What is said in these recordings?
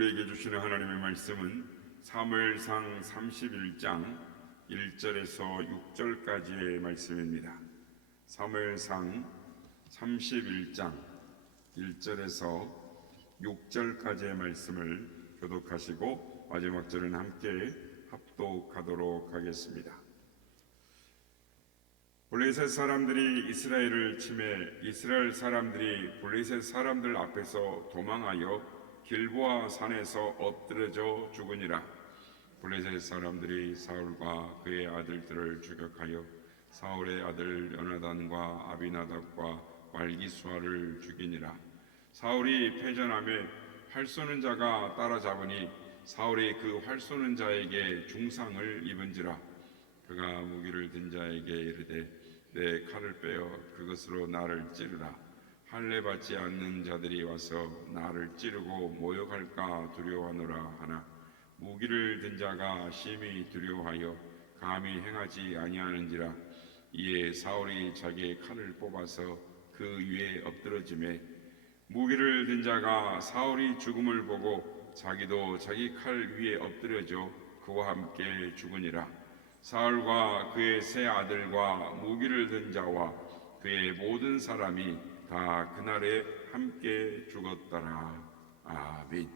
우리에게 주시는 하나님의 말씀은 사무엘상 31장 1절에서 6절까지의 말씀입니다. 사무엘상 31장 1절에서 6절까지의 말씀을 교독하시고 마지막 절은 함께 합독하도록 하겠습니다. 블레셋 사람들이 이스라엘을 침해 이스라엘 사람들이 블레셋 사람들 앞에서 도망하여 길보아 산에서 엎드러져 죽으니라. 블레셋 사람들이 사울과 그의 아들들을 추격하여 사울의 아들 요나단과 아비나답과 말기수아를 죽이니라. 사울이 패전하며 활 쏘는 자가 따라잡으니 사울이 그 활 쏘는 자에게 중상을 입은지라. 그가 무기를 든 자에게 이르되 내 칼을 빼어 그것으로 나를 찌르라. 할례 받지 않는 자들이 와서 나를 찌르고 모욕할까 두려워하노라 하나 무기를 든 자가 심히 두려워하여 감히 행하지 아니하는지라. 이에 사울이 자기의 칼을 뽑아서 그 위에 엎드러지매 무기를 든 자가 사울이 죽음을 보고 자기도 자기 칼 위에 엎드려져 그와 함께 죽으니라. 사울과 그의 세 아들과 무기를 든 자와 그의 모든 사람이 다 그날에 함께 죽었더라. 아멘.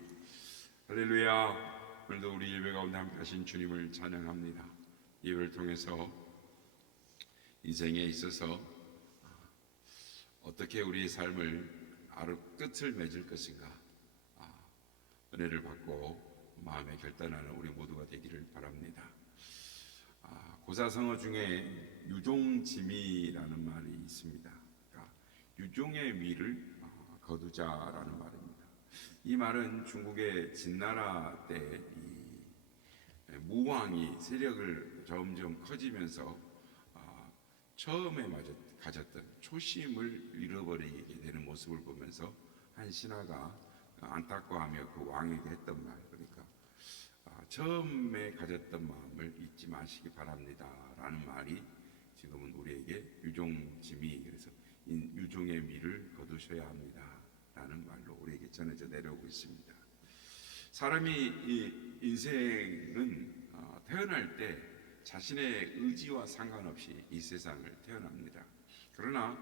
할렐루야. 오늘도 우리 예배 가운데 함께 하신 주님을 찬양합니다. 예배를 통해서 인생에 있어서 어떻게 우리의 삶을 끝을 맺을 것인가 은혜를 받고 마음에 결단하는 우리 모두가 되기를 바랍니다. 고사성어 중에 유종지미라는 말이 있습니다. 그러니까 유종의 미를 거두자라는 말입니다. 이 말은 중국의 진나라 때 무왕이 세력을 점점 커지면서 처음에 가졌던 초심을 잃어버리게 되는 모습을 보면서 한 신하가 안타까워하며 그 왕에게 했던 말, 그러니까 처음에 가졌던 마음을 잊지 마시기 바랍니다 라는 말이 지금은 우리에게 유종지미, 그래서 유종의 미를 거두셔야 합니다 라는 말로 우리에게 전해져 내려오고 있습니다. 사람이 이 인생은 태어날 때 자신의 의지와 상관없이 이 세상을 태어납니다. 그러나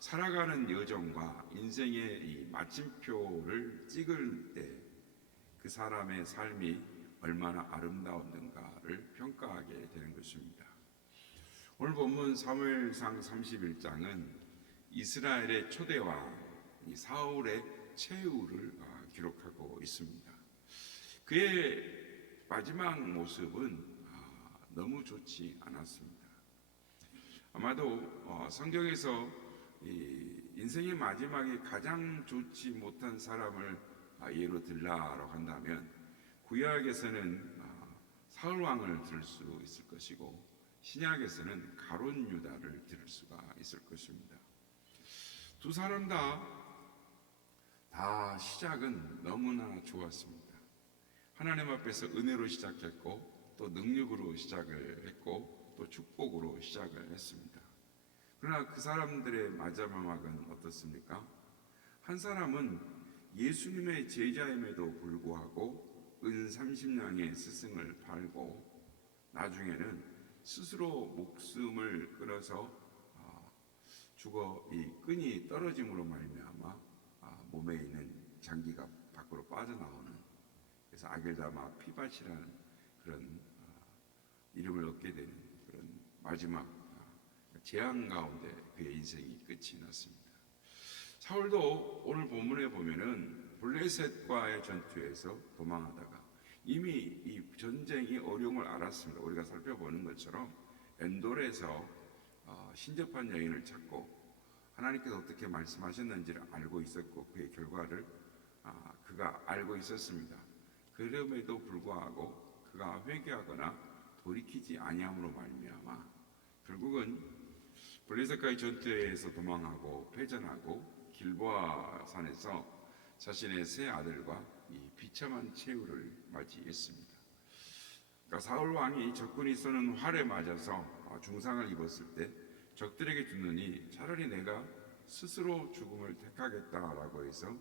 살아가는 여정과 인생의 이 마침표를 찍을 때 그 사람의 삶이 얼마나 아름다웠는가를 평가하게 되는 것입니다. 오늘 본문 사무엘상 31장은 이스라엘의 초대왕 사울의 최후를 기록하고 있습니다. 그의 마지막 모습은 너무 좋지 않았습니다. 아마도 성경에서 인생의 마지막에 가장 좋지 못한 사람을 예로 들라고 한다면 구약에서는 사울왕을 들을 수 있을 것이고 신약에서는 가룟 유다를 들을 수가 있을 것입니다. 두 사람 다 시작은 너무나 좋았습니다. 하나님 앞에서 은혜로 시작했고 또 능력으로 시작을 했고 또 축복으로 시작을 했습니다. 그러나 그 사람들의 마지막은 어떻습니까? 한 사람은 예수님의 제자임에도 불구하고 은 30냥의 스승을 팔고 나중에는 스스로 목숨을 끊어서 죽어 이 끈이 떨어짐으로 말미암아 몸에 있는 장기가 밖으로 빠져나오는, 그래서 아겔다마 피밭이라는 그런 이름을 얻게 되는 그런 마지막 재앙 가운데 그의 인생이 끝이 났습니다. 사울도 오늘 본문에 보면은 블레셋과의 전투에서 도망하다가 이미 이 전쟁이 어려움을 알았습니다. 우리가 살펴보는 것처럼 엔돌에서 신접한 여인을 찾고 하나님께서 어떻게 말씀하셨는지를 알고 있었고 그의 결과를 그가 알고 있었습니다. 그럼에도 불구하고 그가 회개하거나 돌이키지 아니함으로 말미암아 결국은 블레셋과의 전투에서 도망하고 패전하고 길보아 산에서 자신의 세 아들과 이 비참한 최후를 맞이했습니다. 그러니까 사울 왕이 적군이 쏘는 활에 맞아서 중상을 입었을 때 적들에게 죽느니 차라리 내가 스스로 죽음을 택하겠다라고 해서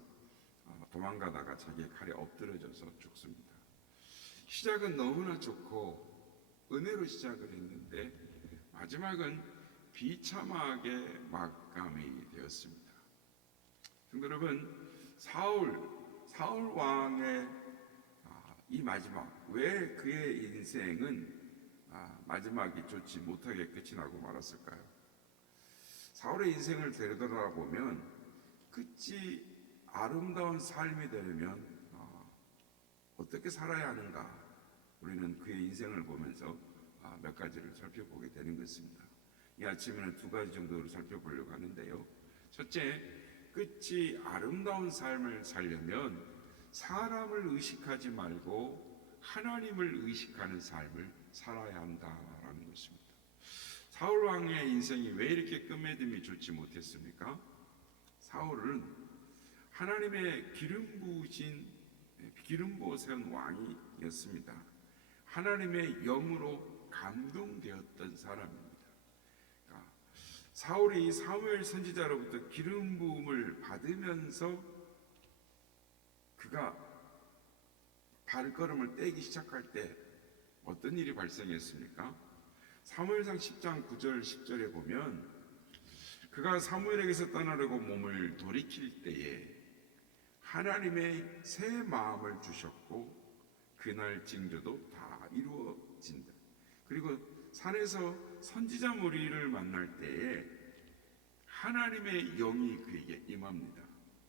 도망가다가 자기의 칼에 엎드러져서 죽습니다. 시작은 너무나 좋고 은혜로 시작을 했는데 마지막은 비참하게 마감이 되었습니다. 성도 여러분, 사울 왕의 이 마지막, 왜 그의 인생은 마지막이 좋지 못하게 끝이 나고 말았을까요? 사울의 인생을 되돌아보면 끝이 아름다운 삶이 되려면 어떻게 살아야 하는가, 우리는 그의 인생을 보면서 몇 가지를 살펴보게 되는 것입니다. 이 아침에는 두 가지 정도로 살펴보려고 하는데요. 첫째, 끝이 아름다운 삶을 살려면 사람을 의식하지 말고 하나님을 의식하는 삶을 살아야 한다라는 것입니다. 사울 왕의 인생이 왜 이렇게 끝맺음이 좋지 못했습니까? 사울은 하나님의 기름 부으신 왕이었습니다. 하나님의 영으로 감동되었던 사람입니다. 사울이 사무엘 선지자로부터 기름 부음을 받으면서 그가 발걸음을 떼기 시작할 때 어떤 일이 발생했습니까? 사무엘상 10장 9절 10절에 보면 그가 사무엘에게서 떠나려고 몸을 돌이킬 때에 하나님의 새 마음을 주셨고 그날 징조도 다 이루어진다. 그리고 산에서 선지자 무리를 만날 때에 하나님의 영이 그에게 임합니다.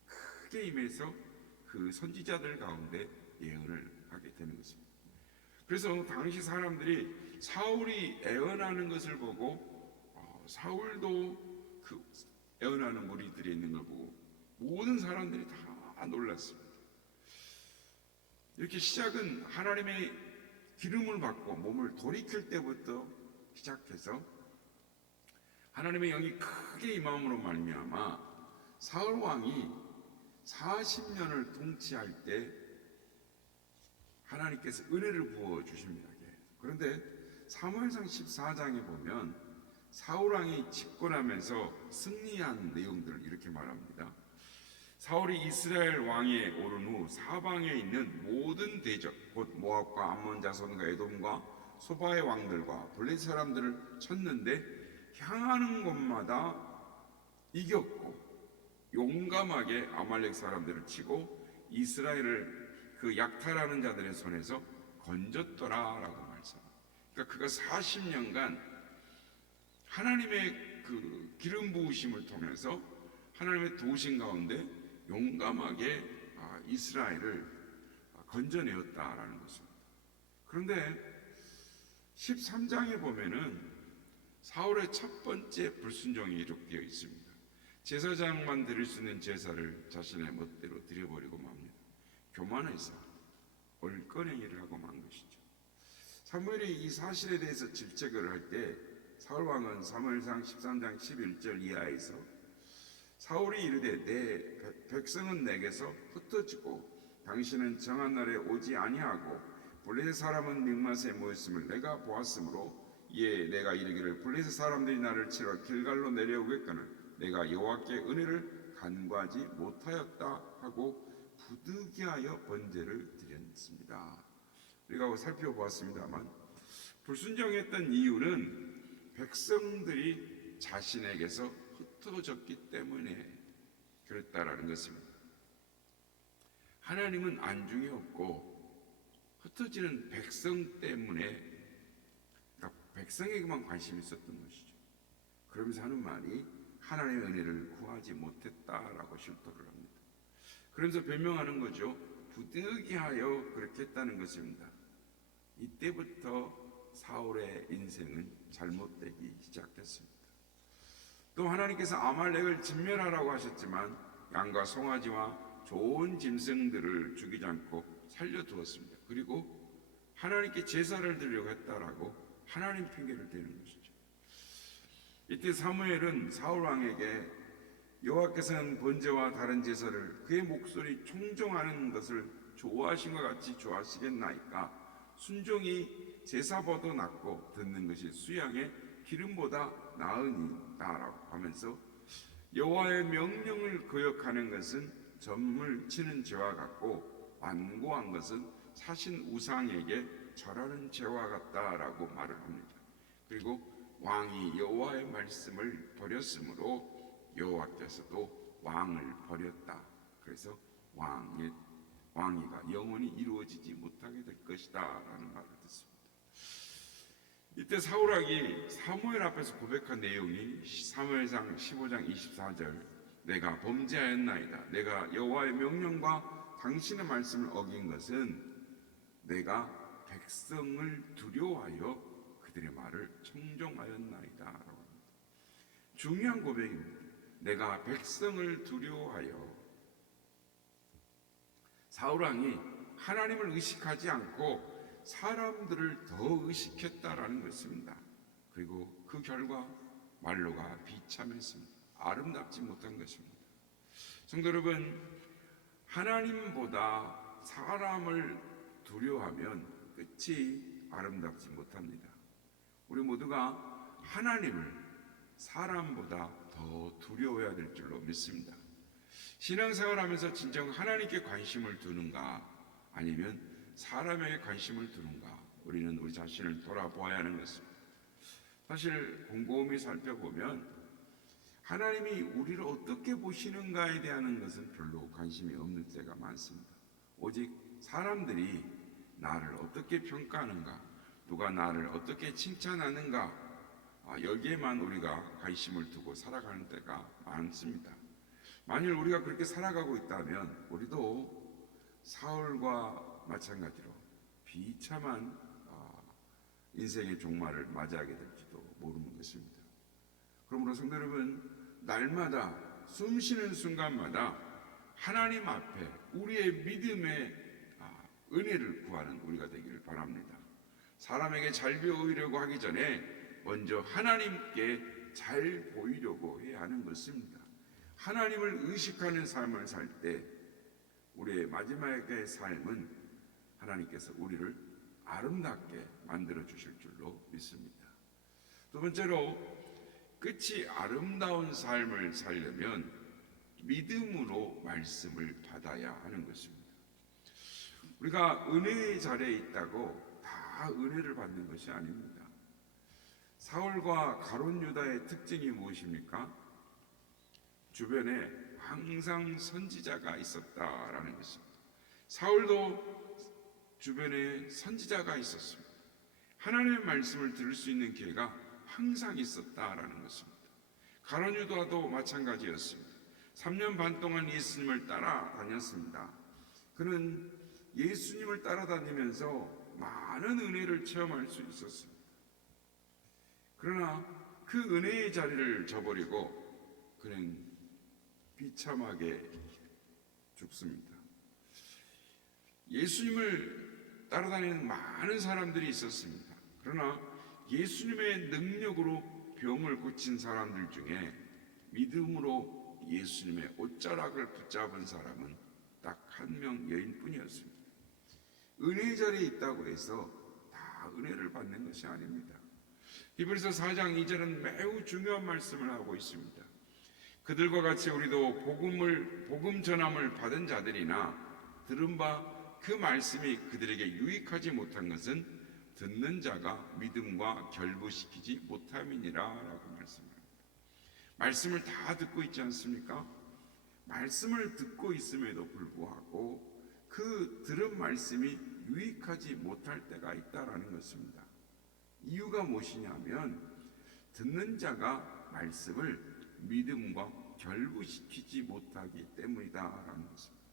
크게 임해서 그 선지자들 가운데 예언을 하게 되는 것입니다. 그래서 당시 사람들이 사울이 애언하는 것을 보고 사울도 그 애언하는 무리들이 있는 걸 보고 모든 사람들이 다 놀랐습니다. 이렇게 시작은 하나님의 기름을 받고 몸을 돌이킬 때부터 시작해서 하나님의 영이 크게 임함으로 말미암아 사울 왕이 40년을 통치할 때 하나님께서 은혜를 부어 주십니다. 그런데 사무엘상 14장에 보면 사울 왕이 집권하면서 승리한 내용들을 이렇게 말합니다. 사울이 이스라엘 왕에 오른 후 사방에 있는 모든 대적, 곧 모압과 암몬 자손과 에돔과 소바의 왕들과 블레셋 사람들을 쳤는데 향하는 곳마다 이겼고 용감하게 아말렉 사람들을 치고 이스라엘을 그 약탈하는 자들의 손에서 건졌더라라고 말씀합니다. 그러니까 그가 40년간 하나님의 그 기름 부으심을 통해서 하나님의 도우심 가운데 용감하게 이스라엘을 건져내었다라는 것입니다. 그런데 13장에 보면은 사울의 첫 번째 불순종이 기록되어 있습니다. 제사장만 드릴 수 있는 제사를 자신의 멋대로 드려버리고 맙니다. 교만해서 얼꺼냉이를 하고 만 것이죠. 사무엘이 이 사실에 대해서 질책을 할 때 사울왕은 사무엘상 13장 11절 이하에서 사울이 이르되 내 백성은 내게서 흩어지고 당신은 정한 날에 오지 아니하고 블레셋 사람은 믹맛에 모였음을 내가 보았으므로 이에 내가 이르기를 블레셋 사람들이 나를 치러 길갈로 내려오겠거늘 내가 여호와께 은혜를 간구하지 못하였다 하고 부득이하여 번제를 드렸습니다. 우리가 살펴보았습니다만 불순종했던 이유는 백성들이 자신에게서 흩어졌기 때문에 그랬다라는 것입니다. 하나님은 안중에 없고 흩어지는 백성 때문에 그러니까 백성에게만 관심이 있었던 것이죠. 그러면서 하는 말이 하나님의 은혜를 구하지 못했다라고 실토를 합니다. 그러면서 변명하는 거죠. 부득이하여 그렇게 했다는 것입니다. 이때부터 사울의 인생은 잘못되기 시작했습니다. 또 하나님께서 아말렉을 진멸하라고 하셨지만 양과 송아지와 좋은 짐승들을 죽이지 않고 살려두었습니다. 그리고 하나님께 제사를 드리려고 했다라고 하나님 핑계를 대는 것이죠. 이때 사무엘은 사울 왕에게 여호와께서는 번제와 다른 제사를 그의 목소리 총정하는 것을 좋아하신 것 같이 좋아하시겠나이까 순종이 제사보다 낫고 듣는 것이 수양의 기름보다 나으니다라고 하면서 여호와의 명령을 거역하는 것은 점을 치는 죄와 같고 완고한 것은 사신 우상에게 절하는 죄와 같다라고 말을 합니다. 그리고 왕이 여호와의 말씀을 버렸으므로 여호와께서도 왕을 버렸다. 그래서 왕위가 영원히 이루어지지 못하게 될 것이다 라는 말을 듣습니다. 이때 사울왕이 사무엘 앞에서 고백한 내용이 사무엘상 15장 24절, 내가 범죄하였나이다. 내가 여호와의 명령과 당신의 말씀을 어긴 것은 내가 백성을 두려워하여 그들의 말을 청종하였나이다 라고 합니다. 중요한 고백입니다. 내가 백성을 두려워하여. 사울왕이 하나님을 의식하지 않고 사람들을 더 의식했다라는 것입니다. 그리고 그 결과 말로가 비참했습니다. 아름답지 못한 것입니다. 성도 여러분, 하나님보다 사람을 두려워하면 끝이 아름답지 못합니다. 우리 모두가 하나님을 사람보다 더 두려워해야 될 줄로 믿습니다. 신앙생활하면서 진정 하나님께 관심을 두는가 아니면 사람에게 관심을 두는가, 우리는 우리 자신을 돌아보아야 하는 것입니다. 사실 곰곰이 살펴보면 하나님이 우리를 어떻게 보시는가에 대한 것은 별로 관심이 없는 때가 많습니다. 오직 사람들이 나를 어떻게 평가하는가, 누가 나를 어떻게 칭찬하는가, 여기에만 우리가 관심을 두고 살아가는 때가 많습니다. 만일 우리가 그렇게 살아가고 있다면 우리도 사울과 마찬가지로 비참한 인생의 종말을 맞이하게 될지도 모르는 것입니다. 그러므로 성도 여러분, 날마다 숨쉬는 순간마다 하나님 앞에 우리의 믿음의 은혜를 구하는 우리가 되기를 바랍니다. 사람에게 잘 보이려고 하기 전에 먼저 하나님께 잘 보이려고 해야 하는 것입니다. 하나님을 의식하는 삶을 살 때 우리의 마지막의 삶은 하나님께서 우리를 아름답게 만들어 주실 줄로 믿습니다. 두 번째로, 끝이 아름다운 삶을 살려면 믿음으로 말씀을 받아야 하는 것입니다. 우리가 은혜의 자리에 있다고 다 은혜를 받는 것이 아닙니다. 사울과 가룟 유다의 특징이 무엇입니까? 주변에 항상 선지자가 있었다라는 것입니다. 사울도 주변에 선지자가 있었습니다. 하나님의 말씀을 들을 수 있는 기회가 항상 있었다라는 것입니다. 가룟 유다도 마찬가지였습니다. 3년 반 동안 예수님을 따라다녔습니다. 그는 예수님을 따라다니면서 많은 은혜를 체험할 수 있었습니다. 그러나 그 은혜의 자리를 저버리고 그는 비참하게 죽습니다. 예수님을 따라다니는 많은 사람들이 있었습니다. 그러나 예수님의 능력으로 병을 고친 사람들 중에 믿음으로 예수님의 옷자락을 붙잡은 사람은 딱 한 명 여인뿐이었습니다. 은혜의 자리에 있다고 해서 다 은혜를 받는 것이 아닙니다. 히브리서 4장 2절은 매우 중요한 말씀을 하고 있습니다. 그들과 같이 우리도 복음 전함을 받은 자들이나 들은 바 그 말씀이 그들에게 유익하지 못한 것은 듣는 자가 믿음과 결부시키지 못함이니라 라고 말씀합니다. 말씀을 다 듣고 있지 않습니까? 말씀을 듣고 있음에도 불구하고 그 들은 말씀이 유익하지 못할 때가 있다라는 것입니다. 이유가 무엇이냐면 듣는 자가 말씀을 믿음과 결부시키지 못하기 때문이다라는 것입니다.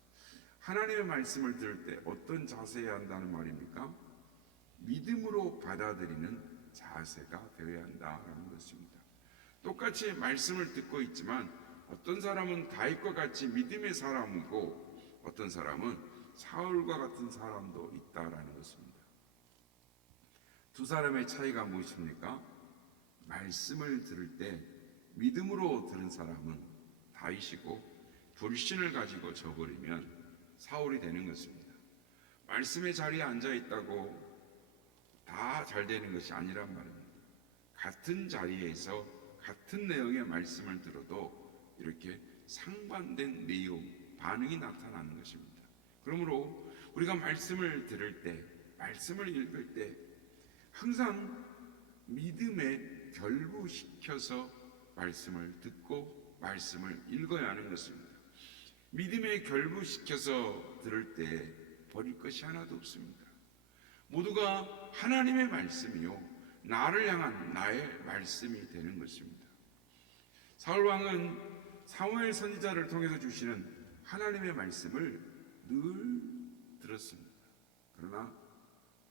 하나님의 말씀을 들을 때 어떤 자세여야 한다는 말입니까? 믿음으로 받아들이는 자세가 되어야 한다는 것입니다. 똑같이 말씀을 듣고 있지만 어떤 사람은 다윗과 같이 믿음의 사람이고 어떤 사람은 사울과 같은 사람도 있다라는 것입니다. 두 사람의 차이가 무엇입니까? 말씀을 들을 때 믿음으로 들은 사람은 다윗이고 불신을 가지고 저버리면 사울이 되는 것입니다. 말씀의 자리에 앉아 있다고 다 잘 되는 것이 아니란 말입니다. 같은 자리에서 같은 내용의 말씀을 들어도 이렇게 상반된 내용, 반응이 나타나는 것입니다. 그러므로 우리가 말씀을 들을 때, 말씀을 읽을 때 항상 믿음에 결부시켜서 말씀을 듣고 말씀을 읽어야 하는 것입니다. 믿음에 결부시켜서 들을 때 버릴 것이 하나도 없습니다. 모두가 하나님의 말씀이요 나를 향한 나의 말씀이 되는 것입니다. 사울왕은 사무엘 선지자를 통해서 주시는 하나님의 말씀을 늘 들었습니다. 그러나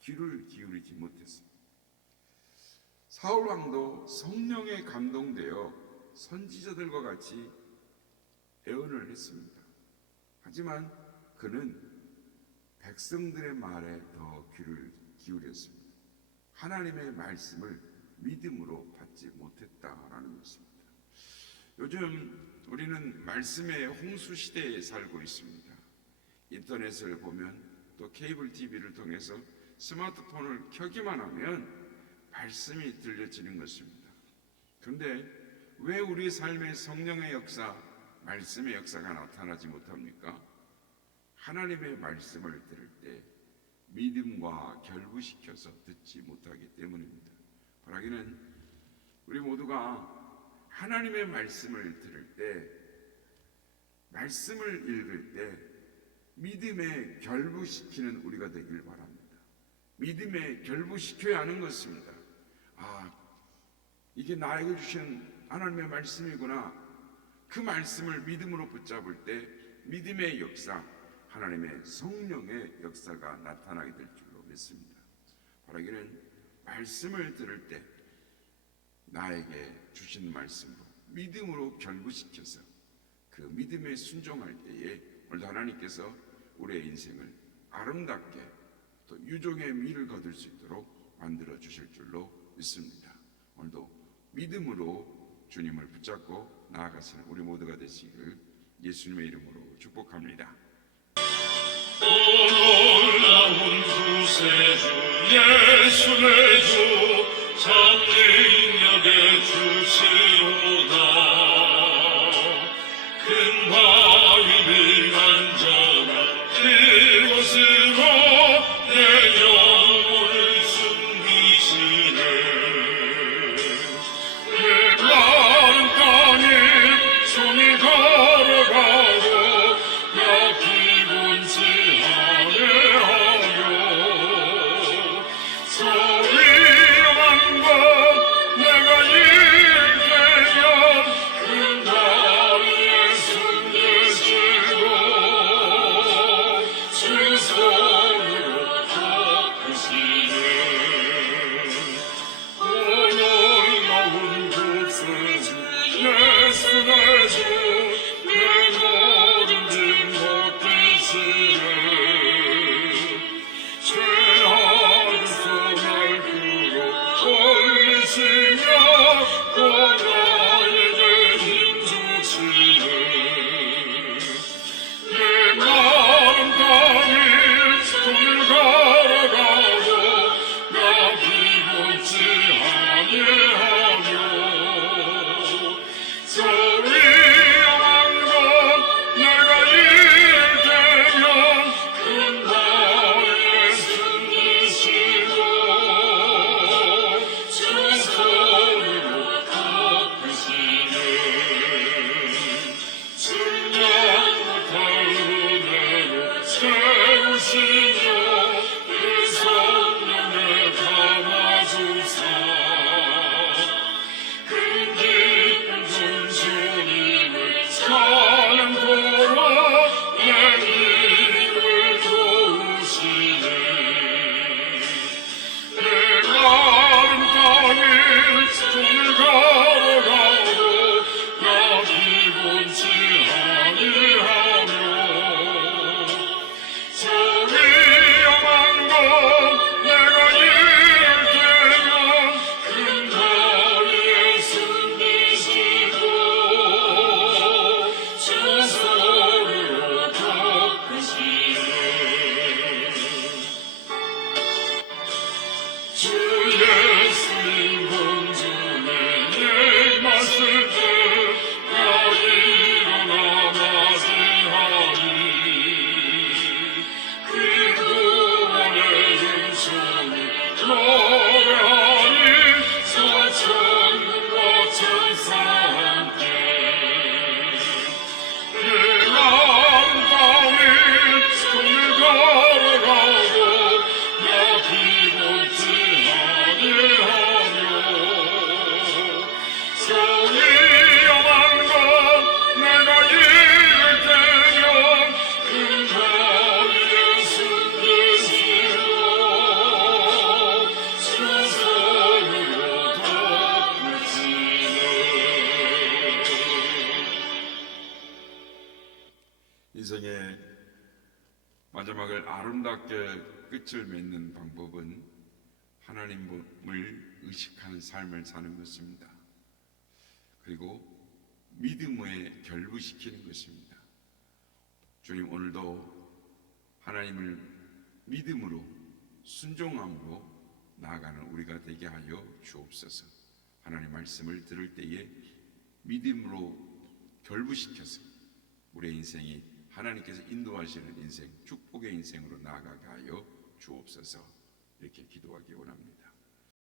귀를 기울이지 못했습니다. 사울왕도 성령에 감동되어 선지자들과 같이 애언을 했습니다. 하지만 그는 백성들의 말에 더 귀를 기울였습니다. 하나님의 말씀을 믿음으로 받지 못했다라는 것입니다. 요즘 우리는 말씀의 홍수 시대에 살고 있습니다. 인터넷을 보면 또 케이블 TV를 통해서 스마트폰을 켜기만 하면 말씀이 들려지는 것입니다. 그런데 왜 우리 삶의 성령의 역사, 말씀의 역사가 나타나지 못합니까? 하나님의 말씀을 들을 때 믿음과 결부시켜서 듣지 못하기 때문입니다. 바라기는 우리 모두가 하나님의 말씀을 들을 때, 말씀을 읽을 때 믿음에 결부시키는 우리가 되길 바랍니다. 믿음에 결부시켜야 하는 것입니다. 이게 나에게 주신 하나님의 말씀이구나. 그 말씀을 믿음으로 붙잡을 때 믿음의 역사, 하나님의 성령의 역사가 나타나게 될 줄로 믿습니다. 바라기는 말씀을 들을 때 나에게 주신 말씀으로 믿음으로 결부시켜서 그 믿음에 순종할 때에 오늘도 하나님께서 우리의 인생을 아름답게 또 유종의 미를 거둘 수 있도록 만들어 주실 줄로 믿습니다. 오늘도 믿음으로 주님을 붙잡고 나아가시는 우리 모두가 되시기를 예수님의 이름으로 축복합니다. 놀라운 구세주 예수 내 주 참능력의 주시로다. 큰 바위를 안전한 그곳으로 내 영혼을 숨기시네. 내 마른 땅에 종일 걸어가고 약기곤지 하네하여. 저 위험한 것 내가 이기면 큰 바위에 숨 계시고 주 손 노래하리 사천과 천사 함께 내가 땅에 손을 걸어가고 나 비곤치 아니하며 저희 영한 것 내가 이를 때면 은혜의 숨기시고 수선으로 덮으시네. 인생의 마지막을 아름답게 끝을 맺는 방법은 하나님을 의식하는 삶을 사는 것입니다. 그리고 믿음에 결부시키는 것입니다. 주님, 오늘도 하나님을 믿음으로 순종함으로 나아가는 우리가 되게 하여 주옵소서. 하나님 말씀을 들을 때에 믿음으로 결부시켜서 우리의 인생이 하나님께서 인도하시는 인생, 축복의 인생으로 나아가게 하여 주옵소서. 이렇게 기도하기 원합니다.